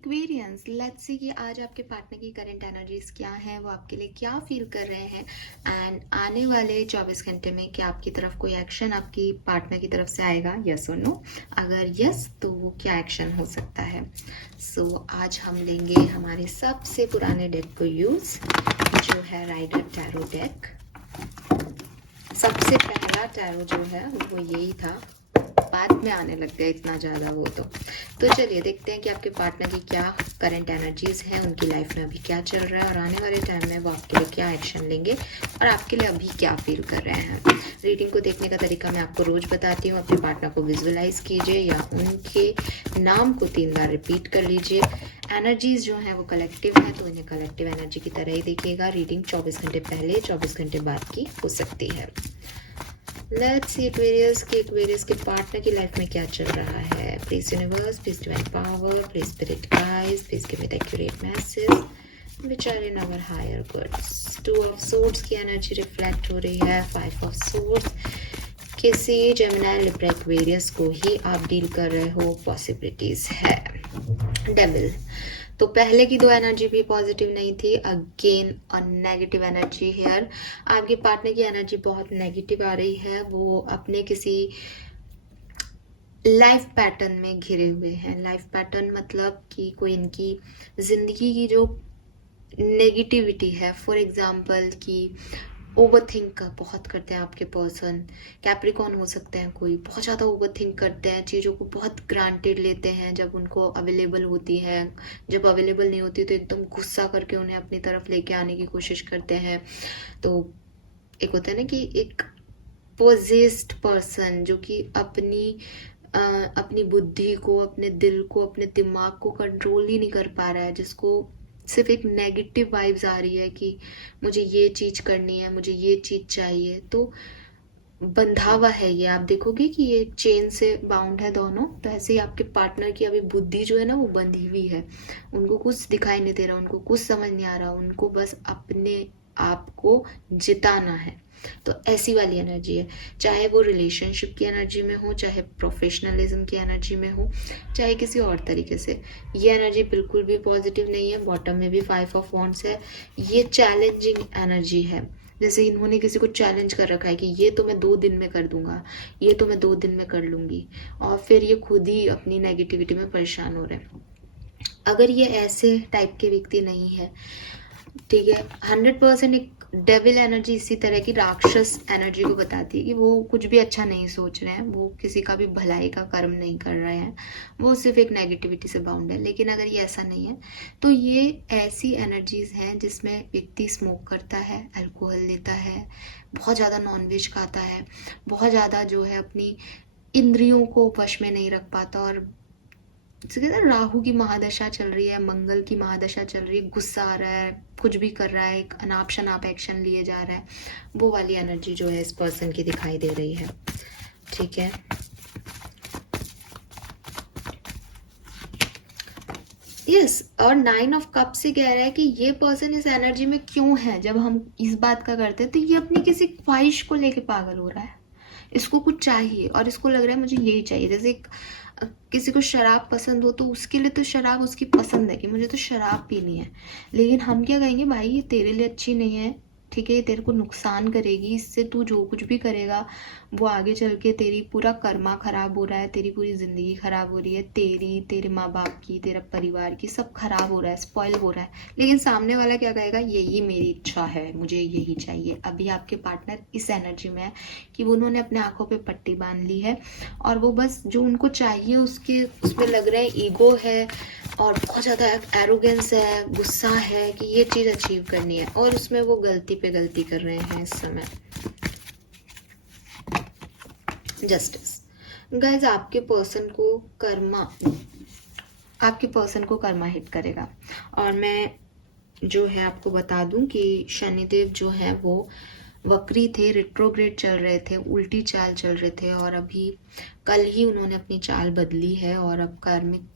Aquarians, let's see कि आज आपके पार्टनर की करंट एनर्जीज क्या है, वो आपके लिए क्या फील कर रहे हैं एंड आने वाले 24 घंटे में क्या आपकी तरफ कोई एक्शन आपकी पार्टनर की तरफ से आएगा, यस और नो। अगर यस तो वो क्या एक्शन हो सकता है। सो आज हम लेंगे हमारे सबसे पुराने डेक को यूज, जो है राइडर टैरो डेक। सबसे पहला टैरो जो है वो यही था, बाद में आने लग गया इतना ज़्यादा वो तो चलिए देखते हैं कि आपके पार्टनर की क्या करंट एनर्जीज हैं, उनकी लाइफ में अभी क्या चल रहा है और आने वाले टाइम में वो आपके लिए क्या एक्शन लेंगे और आपके लिए अभी क्या फील कर रहे हैं। रीडिंग को देखने का तरीका मैं आपको रोज बताती हूँ। अपने पार्टनर को विजुअलाइज कीजिए या उनके नाम को 3 बार रिपीट कर लीजिए। एनर्जीज जो हैं वो कलेक्टिव है तो इन्हें कलेक्टिव एनर्जी की तरह ही देखिएगा। रीडिंग 24 घंटे पहले 24 घंटे बाद की हो सकती है। लेट्स सी एक्वेरियस के पार्टनर की लाइफ में क्या चल रहा है। Please universe, please divine power, please spirit guides, please give me the accurate message which are in our higher goods. 2 of swords की एनर्जी रिफ्लेक्ट हो रही है। 5 ऑफ सोर्ड्स, किसी जेमिनी लिब्रा एक्वेरियस को ही आप डील कर रहे हो, पॉसिबिलिटीज है। डेविल, तो पहले की 2 एनर्जी भी पॉजिटिव नहीं थी। Again a negative energy here. आपके पार्टनर की एनर्जी बहुत नेगेटिव आ रही है। वो अपने किसी लाइफ पैटर्न में घिरे हुए हैं। लाइफ पैटर्न मतलब कि कोई इनकी जिंदगी की जो नेगेटिविटी है, फॉर एग्जाम्पल कि ओवर थिंक बहुत करते हैं आपके पर्सन। कैप्रिकॉन हो सकते हैं कोई, बहुत ज़्यादा ओवर थिंक करते हैं, चीज़ों को बहुत ग्रांटेड लेते हैं जब उनको अवेलेबल होती है। जब अवेलेबल नहीं होती तो एकदम गुस्सा करके उन्हें अपनी तरफ लेके आने की कोशिश करते हैं। तो एक होता है ना कि एक पोजेस्ड पर्सन जो कि अपनी बुद्धि को, अपने दिल को, अपने दिमाग को कंट्रोल ही नहीं कर पा रहा है, जिसको सिर्फ एक नेगेटिव वाइब्स आ रही है कि मुझे ये चीज़ करनी है, मुझे ये चीज़ चाहिए। तो बंधा हुआ है ये, आप देखोगे कि ये चेन से बाउंड है दोनों। तो ऐसे ही आपके पार्टनर की अभी बुद्धि जो है ना वो बंधी हुई है। उनको कुछ दिखाई नहीं दे रहा, उनको कुछ समझ नहीं आ रहा, उनको बस अपने आप को जिताना है। तो ऐसी वाली एनर्जी है, चाहे वो रिलेशनशिप की एनर्जी में हो, चाहे प्रोफेशनलिज्म की एनर्जी में हो, चाहे किसी और तरीके से। ये एनर्जी बिल्कुल भी पॉजिटिव नहीं है। बॉटम में भी 5 ऑफ वॉन्ड्स है। ये चैलेंजिंग एनर्जी है, जैसे इन्होंने किसी को चैलेंज कर रखा है कि ये तो मैं 2 दिन में कर दूंगा, ये तो मैं 2 दिन में कर लूंगी, और फिर ये खुद ही अपनी नेगेटिविटी में परेशान हो रहे हैं। अगर ये ऐसे टाइप के व्यक्ति नहीं है, ठीक है, 100% एक डेविल एनर्जी इसी तरह की राक्षस एनर्जी को बताती है कि वो कुछ भी अच्छा नहीं सोच रहे हैं, वो किसी का भी भलाई का कर्म नहीं कर रहे हैं, वो सिर्फ एक नेगेटिविटी से बाउंड है। लेकिन अगर ये ऐसा नहीं है तो ये ऐसी एनर्जीज हैं जिसमें व्यक्ति स्मोक करता है, अल्कोहल लेता है, बहुत ज़्यादा नॉनवेज खाता है, बहुत ज़्यादा जो है अपनी इंद्रियों को वश में नहीं रख पाता, और राहु की महादशा चल रही है, मंगल की महादशा चल रही है, गुस्सा आ रहा है, कुछ भी कर रहा है, एक अनाप शनाप एक्शन लिए जा रहा है। वो वाली एनर्जी जो है इस पर्सन की दिखाई दे रही है, ठीक है। यस, और 9 ऑफ कप से कह रहा है कि ये पर्सन इस एनर्जी में क्यों है। जब हम इस बात का करते हैं तो ये अपनी किसी ख्वाहिश को लेके पागल हो रहा है, इसको कुछ चाहिए और इसको लग रहा है मुझे यही चाहिए। जैसे किसी को शराब पसंद हो तो उसके लिए तो शराब उसकी पसंद है कि मुझे तो शराब पीनी है, लेकिन हम क्या कहेंगे, भाई ये तेरे लिए अच्छी नहीं है, ठीक है, ये तेरे को नुकसान करेगी, इससे तू जो कुछ भी करेगा वो आगे चल के तेरी पूरा कर्मा खराब हो रहा है, तेरी पूरी ज़िंदगी खराब हो रही है, तेरी, तेरे माँ बाप की, तेरा परिवार की, सब खराब हो रहा है, स्पॉइल हो रहा है। लेकिन सामने वाला क्या कहेगा, यही मेरी इच्छा है, मुझे यही चाहिए। अभी आपके पार्टनर इस एनर्जी में है कि वो उन्होंने अपने आँखों पर पट्टी बांध ली है और वो बस जो उनको चाहिए उसके उसमें लग रहा है ईगो है और बहुत ज़्यादा एरोगेंस है, गुस्सा है कि ये चीज़ अचीव करनी है, और उसमें वो गलती पे गलती कर रहे हैं इस समय। जस्टिस, गाइज आपके पर्सन को कर्मा हिट करेगा। और मैं जो है आपको बता दूं कि शनिदेव जो है वो वक्री थे, रिट्रोग्रेड चल रहे थे, उल्टी चाल चल रहे थे, और अभी कल ही उन्होंने अपनी चाल बदली है और अब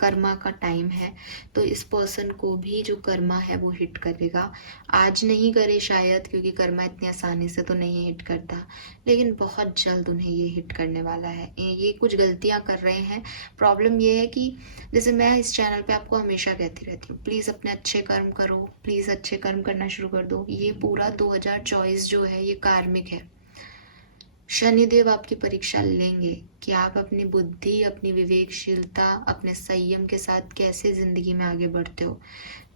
कर्मा का टाइम है। तो इस पर्सन को भी जो कर्मा है वो हिट करेगा। आज नहीं करे शायद, क्योंकि कर्मा इतनी आसानी से तो नहीं हिट करता, लेकिन बहुत जल्द उन्हें ये हिट करने वाला है। ये कुछ गलतियां कर रहे हैं। प्रॉब्लम ये है कि जैसे मैं इस चैनल पे आपको हमेशा कहती रहती हूँ, प्लीज़ अपने अच्छे कर्म करो, प्लीज़ अच्छे कर्म करना शुरू कर दो। ये पूरा 2024 जो है ये कार्मिक है। शनिदेव आपकी परीक्षा लेंगे कि आप अपनी बुद्धि, अपनी विवेकशीलता, अपने संयम के साथ कैसे जिंदगी में आगे बढ़ते हो।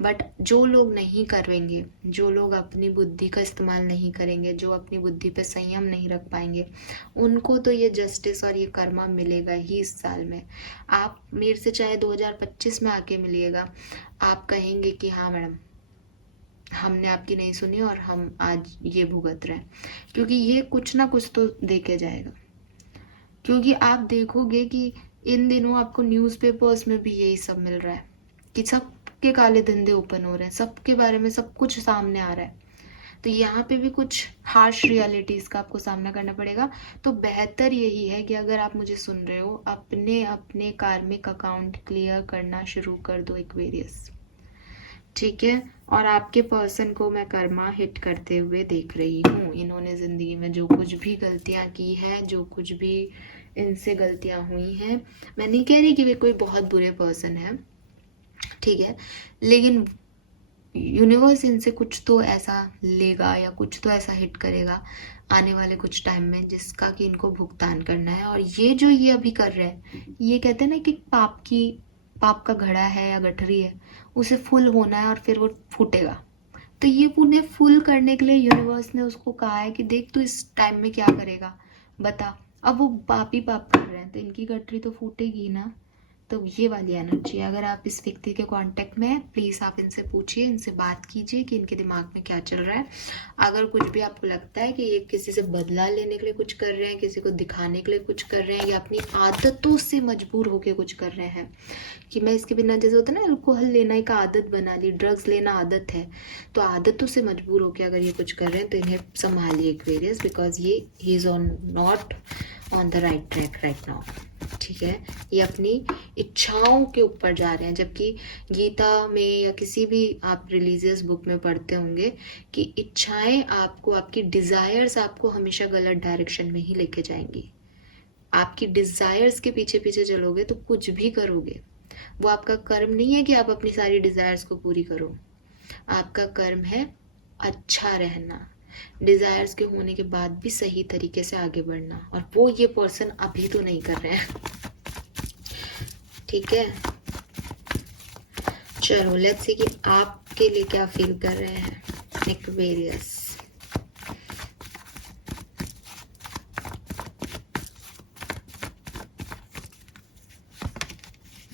बट जो लोग नहीं करेंगे, जो लोग अपनी बुद्धि का इस्तेमाल नहीं करेंगे, जो अपनी बुद्धि पे संयम नहीं रख पाएंगे, उनको तो ये जस्टिस और ये कर्मा मिलेगा ही इस साल में। आप मेरे से चाहे 2025 में आके मिलिएगा, आप कहेंगे कि हाँ मैडम, हमने आपकी नहीं सुनी और हम आज ये भुगत रहे हैं, क्योंकि ये कुछ ना कुछ तो देके जाएगा। क्योंकि आप देखोगे कि इन दिनों आपको न्यूज़पेपर्स में भी यही सब मिल रहा है कि सबके काले धंधे ओपन हो रहे हैं, सबके बारे में सब कुछ सामने आ रहा है। तो यहाँ पे भी कुछ हार्श रियलिटीज़ का आपको सामना करना पड़ेगा। तो बेहतर यही है कि अगर आप मुझे सुन रहे हो, अपने अपने कार्मिक अकाउंट क्लियर करना शुरू कर दो एक्वेरियस, ठीक है। और आपके पर्सन को मैं कर्मा हिट करते हुए देख रही हूँ। इन्होंने ज़िंदगी में जो कुछ भी गलतियाँ की हैं, जो कुछ भी इनसे गलतियाँ हुई हैं, मैं नहीं कह रही कि वे कोई बहुत बुरे पर्सन है, ठीक है, लेकिन यूनिवर्स इनसे कुछ तो ऐसा लेगा या कुछ तो ऐसा हिट करेगा आने वाले कुछ टाइम में, जिसका कि इनको भुगतान करना है। और ये जो ये अभी कर रहे हैं, ये कहते हैं ना कि पाप का घड़ा है या गठरी है, उसे फुल होना है और फिर वो फूटेगा। तो ये उन्हें फुल करने के लिए यूनिवर्स ने उसको कहा है कि देख तू इस टाइम में क्या करेगा, बता। अब वो पाप ही पाप कर रहे हैं, तो इनकी गठरी तो फूटेगी ना। तो ये वाली एनर्जी, अगर आप इस व्यक्ति के कांटेक्ट में हैं, प्लीज़ आप इनसे पूछिए, इनसे बात कीजिए कि इनके दिमाग में क्या चल रहा है। अगर कुछ भी आपको लगता है कि ये किसी से बदला लेने के लिए कुछ कर रहे हैं, किसी को दिखाने के लिए कुछ कर रहे हैं, या अपनी आदतों से मजबूर होकर कुछ कर रहे हैं कि मैं इसके बिना, जैसे होता है ना अल्कोहल लेना एक आदत बना ली, ड्रग्स लेना आदत है, तो आदतों से मजबूर होकर अगर ये कुछ कर रहे हैं तो इन्हें संभालिए एक्वेरियस, बिकॉज ये he is not on the right track right now, ठीक है। ये अपनी इच्छाओं के ऊपर जा रहे हैं, जबकि गीता में या किसी भी आप रिलीजियस बुक में पढ़ते होंगे कि इच्छाएं आपको, आपकी डिज़ायर्स आपको हमेशा गलत डायरेक्शन में ही लेके जाएंगी। आपकी डिज़ायर्स के पीछे पीछे चलोगे तो कुछ भी करोगे। वो आपका कर्म नहीं है कि आप अपनी सारी डिज़ायर्स को पूरी करो, आपका कर्म है अच्छा रहना, डिज़ायर्स के होने के बाद भी सही तरीके से आगे बढ़ना। और वो ये पर्सन अभी तो नहीं कर रहे हैं, ठीक है। चलो लेट्स सी कि आपके लिए क्या फील कर रहे हैं Aquarius.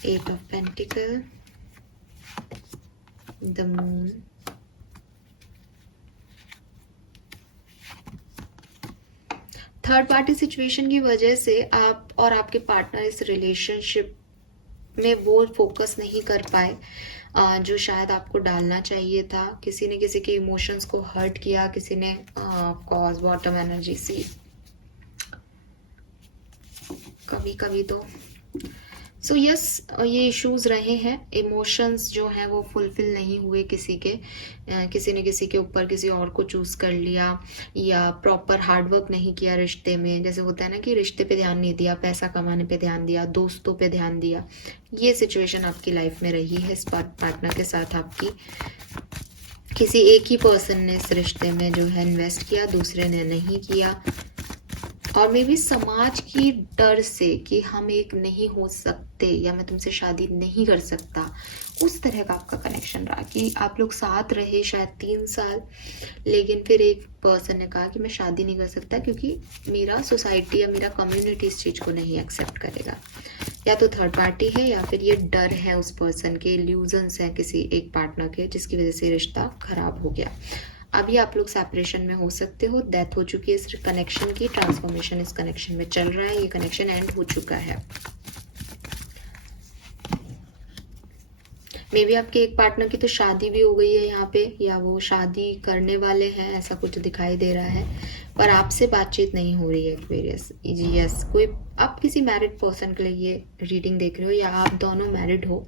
Eight of pentacle, the moon, third party situation की वजह से आप और आपके पार्टनर इस रिलेशनशिप में वो फोकस नहीं कर पाए जो शायद आपको डालना चाहिए था। किसी ने किसी के इमोशंस को हर्ट किया, किसी ने कॉज बॉटम एनर्जी सी कभी कभी तो सो यस, ये इश्यूज रहे हैं। इमोशंस जो हैं वो फुलफिल नहीं हुए किसी के, किसी ने किसी के ऊपर किसी और को चूज कर लिया, या प्रॉपर हार्डवर्क नहीं किया रिश्ते में। जैसे होता है ना कि रिश्ते पे ध्यान नहीं दिया, पैसा कमाने पे ध्यान दिया, दोस्तों पे ध्यान दिया। ये सिचुएशन आपकी लाइफ में रही है इस पार्टनर के साथ आपकी। किसी एक ही पर्सन ने इस रिश्ते में जो है इन्वेस्ट किया, दूसरे ने नहीं किया। और मे भी समाज की डर से कि हम एक नहीं हो सकते या मैं तुमसे शादी नहीं कर सकता, उस तरह का आपका कनेक्शन रहा कि आप लोग साथ रहे शायद 3 साल, लेकिन फिर एक पर्सन ने कहा कि मैं शादी नहीं कर सकता क्योंकि मेरा सोसाइटी या मेरा कम्युनिटी इस चीज़ को नहीं एक्सेप्ट करेगा। या तो थर्ड पार्टी है या फिर ये डर है उस पर्सन के, इल्यूजन्स हैं किसी एक पार्टनर के, जिसकी वजह से रिश्ता खराब हो गया। अभी आप लोग सेपरेशन में हो सकते हो, डेथ हो चुकी है इस कनेक्शन की, ट्रांसफॉर्मेशन इस कनेक्शन में चल रहा है, ये कनेक्शन एंड हो चुका है। मे बी आपके एक पार्टनर की तो शादी भी हो गई है यहाँ पे, या वो शादी करने वाले हैं, ऐसा कुछ दिखाई दे रहा है। पर आपसे बातचीत नहीं हो रही है एक्वेरियस। यस, कोई आप किसी मैरिड पर्सन के लिए ये रीडिंग देख रहे हो या आप दोनों मैरिड हो।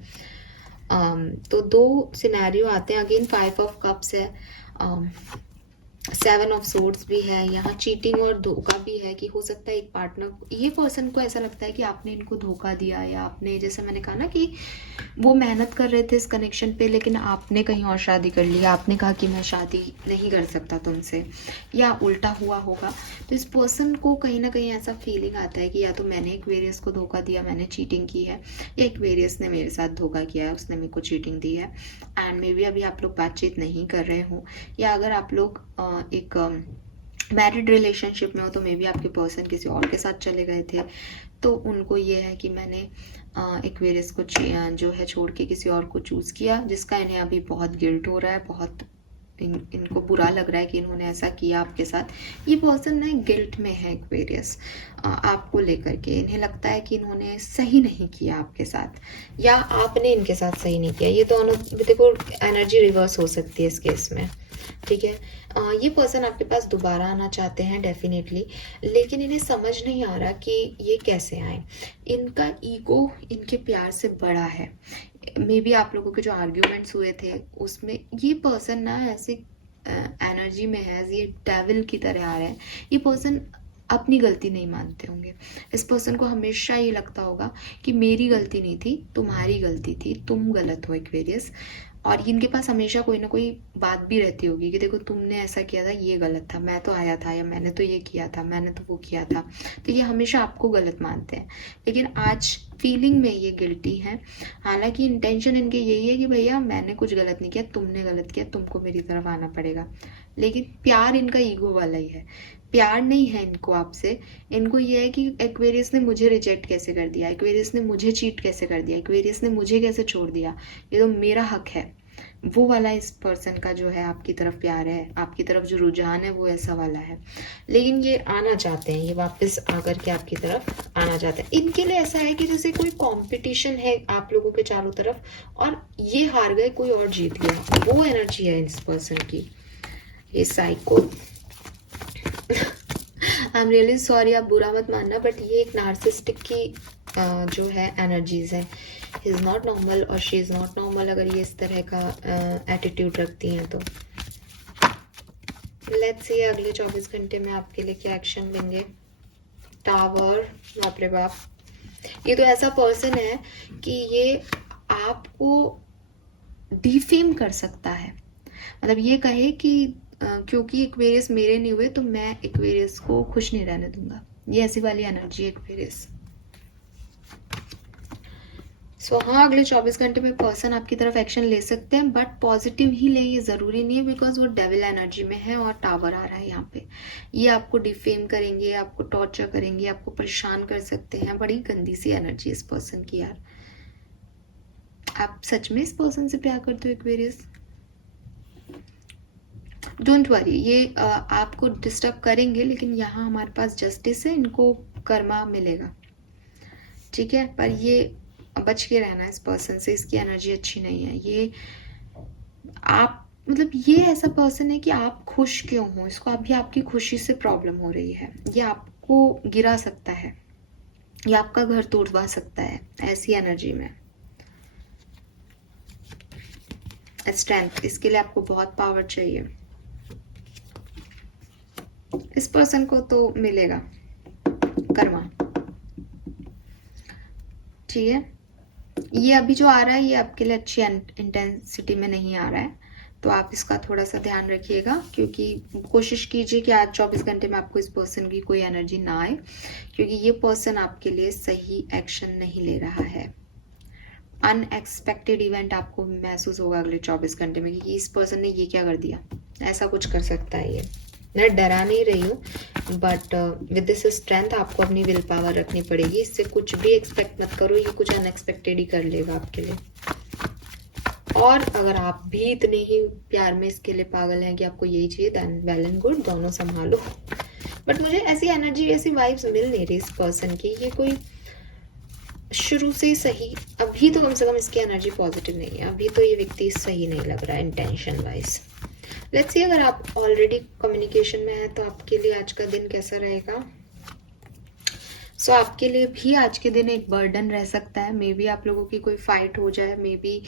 तो दो सिनेरियो आते हैं। अगेन 5 ऑफ कप्स है, 7 ऑफ सोर्ड्स भी है, यहाँ चीटिंग और धोखा भी है कि हो सकता है एक पार्टनर, ये पर्सन को ऐसा लगता है कि आपने इनको धोखा दिया, या आपने, जैसे मैंने कहा ना कि वो मेहनत कर रहे थे इस कनेक्शन पे लेकिन आपने कहीं और शादी कर ली, आपने कहा कि मैं शादी नहीं कर सकता तुमसे, या उल्टा हुआ होगा। तो इस पर्सन को कहीं ना कहीं ऐसा फीलिंग आता है कि या तो मैंने एक्वेरियस को धोखा दिया, मैंने चीटिंग की है, या एक्वेरियस ने मेरे साथ धोखा किया है, उसने मेरे को चीटिंग दी है। एंड मे बी अभी आप लोग बातचीत नहीं कर रहे हो, या अगर आप लोग एक मैरिड रिलेशनशिप में हो तो मे बी आपके पर्सन किसी और के साथ चले गए थे, तो उनको ये है कि मैंने एक्वेरियस को जो है छोड़ के किसी और को चूज़ किया, जिसका इन्हें अभी बहुत गिल्ट हो रहा है, बहुत इनको बुरा लग रहा है कि इन्होंने ऐसा किया आपके साथ। ये पर्सन ना गिल्ट में है एक्वेरियस आपको लेकर के, इन्हें लगता है कि इन्होंने सही नहीं किया आपके साथ, या आपने इनके साथ सही नहीं किया। ये दोनों देखो एनर्जी रिवर्स हो सकती है इस केस में, ठीक है। ये पर्सन आपके पास दोबारा आना चाहते हैं डेफिनेटली, लेकिन इन्हें समझ नहीं आ रहा कि ये कैसे आए। इनका ईगो इनके प्यार से बड़ा है। मे बी आप लोगों के जो आर्ग्यूमेंट्स हुए थे उसमें ये पर्सन ना ऐसे एनर्जी में है, ये डेविल की तरह आ रहे हैं। ये पर्सन अपनी गलती नहीं मानते होंगे। इस पर्सन को हमेशा ये लगता होगा कि मेरी गलती नहीं थी, तुम्हारी गलती थी, तुम गलत हो एक्वेरियस। और इनके पास हमेशा कोई ना कोई बात भी रहती होगी कि देखो तुमने ऐसा किया था, ये गलत था, मैं तो आया था, या मैंने तो ये किया था, मैंने तो वो किया था। तो ये हमेशा आपको गलत मानते हैं, लेकिन आज फीलिंग में ये गिल्टी हैं। हालांकि इंटेंशन इनके यही है कि भैया मैंने कुछ गलत नहीं किया, तुमने गलत किया, तुमको मेरी तरफ आना पड़ेगा। लेकिन प्यार इनका ईगो वाला ही है, प्यार नहीं है इनको आपसे। इनको ये है कि एक्वेरियस ने मुझे रिजेक्ट कैसे कर दिया, एक्वेरियस ने मुझे चीट कैसे कर दिया, एक्वेरियस ने मुझे कैसे छोड़ दिया, ये तो मेरा हक है। वो वाला इस पर्सन का जो है आपकी तरफ प्यार है, आपकी तरफ जो रुझान है वो ऐसा वाला है। लेकिन ये आना चाहते हैं, ये वापस आकर के आपकी तरफ आना चाहते हैं। इनके लिए ऐसा है कि जैसे कोई कंपटीशन है आप लोगों के चारों तरफ, और ये हार गए, कोई और जीत गया, वो एनर्जी है इस पर्सन की। ये psycho I am really sorry, आप बुरा मत मानना, बट ये एक नार्सिस्टिक की जो है एनर्जीज है। ही इज़ नॉट नॉर्मल और शी इज़ नॉट नॉर्मल अगर ये इस तरह का एटीट्यूड रखती हैं तो। लेट्स सी अगले 24 घंटे में आपके लिए क्या एक्शन लेंगे। टावर, बाप रे बाप, ये तो ऐसा पर्सन है कि ये आपको डिफेम कर सकता है। मतलब ये कहे कि क्योंकि एक्वेरियस मेरे नहीं हुए तो मैं एक्वेरियस को खुश नहीं रहने दूंगा। ये ऐसी वाली एनर्जी है एक्वेरियस। सो हाँ, अगले 24 घंटे में पर्सन आपकी तरफ एक्शन ले सकते हैं, बट पॉजिटिव ही ले, ये ज़रूरी नहीं है, बिकॉज वो डेविल एनर्जी में है और टावर आ रहा है यहाँ पे। ये आपको डिफेम करेंगे, आपको टॉर्चर करेंगे, आपको परेशान कर सकते हैं। बड़ी गंदी सी एनर्जी इस पर्सन की यार। आप सच में इस पर्सन से प्यार करते हो एक्वेरियस? डोंट वरी, ये आपको डिस्टर्ब करेंगे, लेकिन यहाँ हमारे पास जस्टिस है, इनको कर्मा मिलेगा, ठीक है। पर ये बच के रहना इस पर्सन से, इसकी एनर्जी अच्छी नहीं है। ये आप मतलब ये ऐसा पर्सन है कि आप खुश क्यों हो, इसको अभी आपकी खुशी से प्रॉब्लम हो रही है। ये आपको गिरा सकता है, ये आपका घर तोड़वा सकता है, ऐसी एनर्जी में। स्ट्रेंथ, इसके लिए आपको बहुत पावर चाहिए। इस पर्सन को तो मिलेगा कर्मा, ठीक है। ये अभी जो आ रहा है ये आपके लिए अच्छी इंटेंसिटी में नहीं आ रहा है, तो आप इसका थोड़ा सा ध्यान रखिएगा, क्योंकि कोशिश कीजिए कि आज 24 घंटे में आपको इस पर्सन की कोई एनर्जी ना आए, क्योंकि ये पर्सन आपके लिए सही एक्शन नहीं ले रहा है। अनएक्सपेक्टेड इवेंट आपको महसूस होगा अगले 24 घंटे में कि इस पर्सन ने ये क्या कर दिया, ऐसा कुछ कर सकता है ये। मैं डरा नहीं रही हूँ, बट विद दिस स्ट्रेंथ आपको अपनी विल पावर रखनी पड़ेगी। इससे कुछ भी एक्सपेक्ट मत करो, ये कुछ अनएक्सपेक्टेड ही कर लेगा आपके लिए। और अगर आप भी इतने ही प्यार में इसके लिए पागल हैं कि आपको यही चाहिए, देन वेल एंड गुड, दोनों संभालो। बट मुझे ऐसी एनर्जी, ऐसी वाइब्स मिल नहीं रही इस पर्सन की। ये कोई शुरू से सही, अभी तो कम से कम इसकी एनर्जी पॉजिटिव नहीं है, अभी तो ये व्यक्ति सही नहीं लग रहा है इंटेंशन वाइज। लेट्स सी अगर आप ऑलरेडी कम्युनिकेशन में हैं तो आपके लिए आज का दिन कैसा रहेगा। सो आपके लिए भी आज के दिन एक बर्डन रह सकता है। मे बी आप लोगों की कोई फाइट हो जाए, मे बी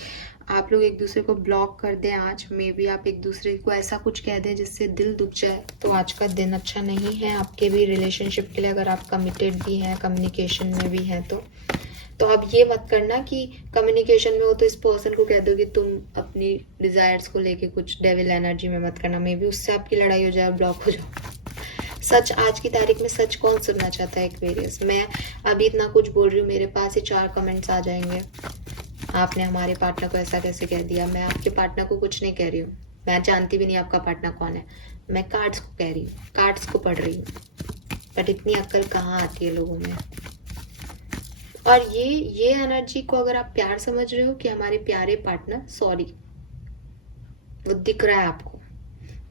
आप लोग एक दूसरे को ब्लॉक कर दें आज, मे बी आप एक दूसरे को ऐसा कुछ कह दें जिससे दिल दुख जाए। तो आज का दिन अच्छा नहीं है आपके भी रिलेशनशिप के लिए, अगर आप कमिटेड भी हैं, कम्युनिकेशन में भी हैं तो आप ये मत करना कि कम्युनिकेशन में हो तो इस पर्सन को कह दो कि तुम अपनी डिजायर्स को लेके कुछ डेविल एनर्जी में मत करना। मे बी उससे आपकी लड़ाई हो जाए, ब्लॉक हो जाओ। सच आज की तारीख में सच कौन सुनना चाहता है एक्वेरियस। मैं अभी इतना कुछ बोल रही हूँ, मेरे पास ही 4 कमेंट्स आ जाएंगे, आपने हमारे पार्टनर को ऐसा कैसे कह दिया। मैं आपके पार्टनर को कुछ नहीं कह रही हूँ, मैं जानती भी नहीं आपका पार्टनर कौन है। मैं कार्ड्स को कह रही हूँ, कार्ड्स को पढ़ रही हूँ, बट इतनी अक्ल कहाँ आती है लोगों में। और ये एनर्जी को अगर आप प्यार समझ रहे हो कि हमारे प्यारे पार्टनर, सॉरी, वो दिख रहा है आपको।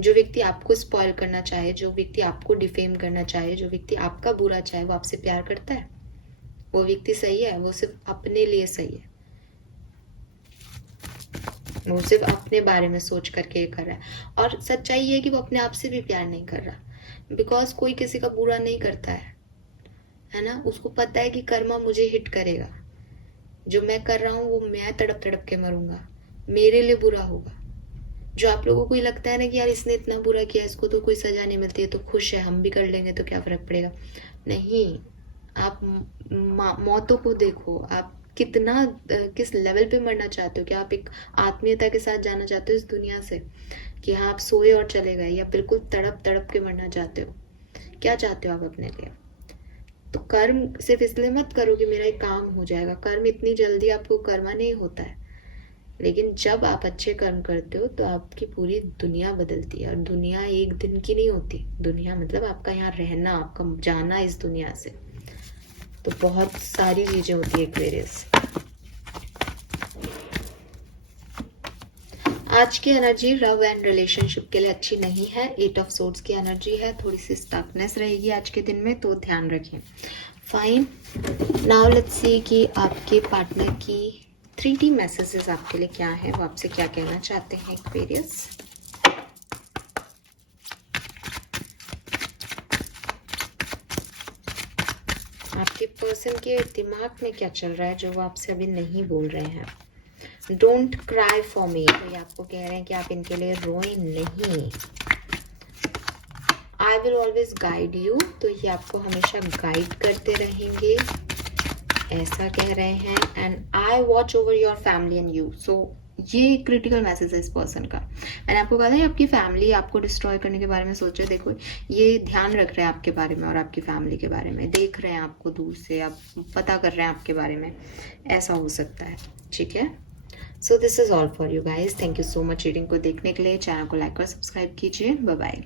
जो व्यक्ति आपको स्पॉइल करना चाहे, जो व्यक्ति आपको डिफेम करना चाहे, जो व्यक्ति आपका बुरा चाहे, वो आपसे प्यार करता है। वो व्यक्ति सही है, वो सिर्फ अपने लिए सही है, वो सिर्फ अपने बारे में सोच करके कर रहा है। और सच्चाई ये है कि वो अपने आप से भी प्यार नहीं कर रहा, बिकॉज कोई किसी का बुरा नहीं करता है ना। उसको पता है कि कर्मा मुझे हिट करेगा, जो मैं कर रहा हूँ वो मैं तड़प तड़प के मरूंगा, मेरे लिए बुरा होगा। जो आप लोगों को ही लगता है ना कि यार इसने इतना बुरा किया, इसको तो कोई सजा नहीं मिलती है तो खुश है, हम भी कर लेंगे तो क्या फर्क पड़ेगा। नहीं, आप मौतों को देखो, आप कितना किस लेवल पे मरना चाहते हो। क्या आप एक आत्मीयता के साथ जाना चाहते हो इस दुनिया से, कि हाँ आप सोए और चले गए, या बिल्कुल तड़प तड़प के मरना चाहते हो। क्या चाहते हो आप अपने लिए। तो कर्म सिर्फ इसलिए मत करो कि मेरा एक काम हो जाएगा। कर्म इतनी जल्दी आपको कर्मा नहीं होता है, लेकिन जब आप अच्छे कर्म करते हो तो आपकी पूरी दुनिया बदलती है। और दुनिया एक दिन की नहीं होती, दुनिया मतलब आपका यहाँ रहना, आपका जाना इस दुनिया से, तो बहुत सारी चीजें होती है एक्वेरियस। आज की एनर्जी लव एंड रिलेशनशिप के लिए अच्छी नहीं है। 8 ऑफ सोर्ड्स की एनर्जी है, थोड़ी सी स्टकनेस रहेगी आज के दिन में, तो ध्यान रखें। फाइन, नाउ लेट्स सी कि आपके पार्टनर की 3D मैसेजेस आपके लिए क्या है, वो आपसे क्या कहना चाहते हैं एक्वेरियस। आपके पर्सन के दिमाग में क्या चल रहा है जो वो आपसे अभी नहीं बोल रहे हैं। डोंट क्राई फॉर मी, तो ये आपको कह रहे हैं कि आप इनके लिए रोए नहीं। I will always guide you, तो ये आपको हमेशा गाइड करते रहेंगे, ऐसा कह रहे हैं। And I watch over your family and you. So ये क्रिटिकल मैसेज है इस पर्सन का। मैंने आपको कहा था आपकी फैमिली आपको डिस्ट्रॉय करने के बारे में सोच रहे, देखो ये ध्यान रख रहे हैं आपके बारे में और आपकी फैमिली के बारे में, देख रहे हैं आपको दूर से, आप पता कर रहे हैं आपके बारे में, ऐसा हो सकता है। ठीक है, so this is all for you guys. Thank you so much reading को देखने के लिए। चैनल को लाइक और सब्सक्राइब कीजिए। Bye bye.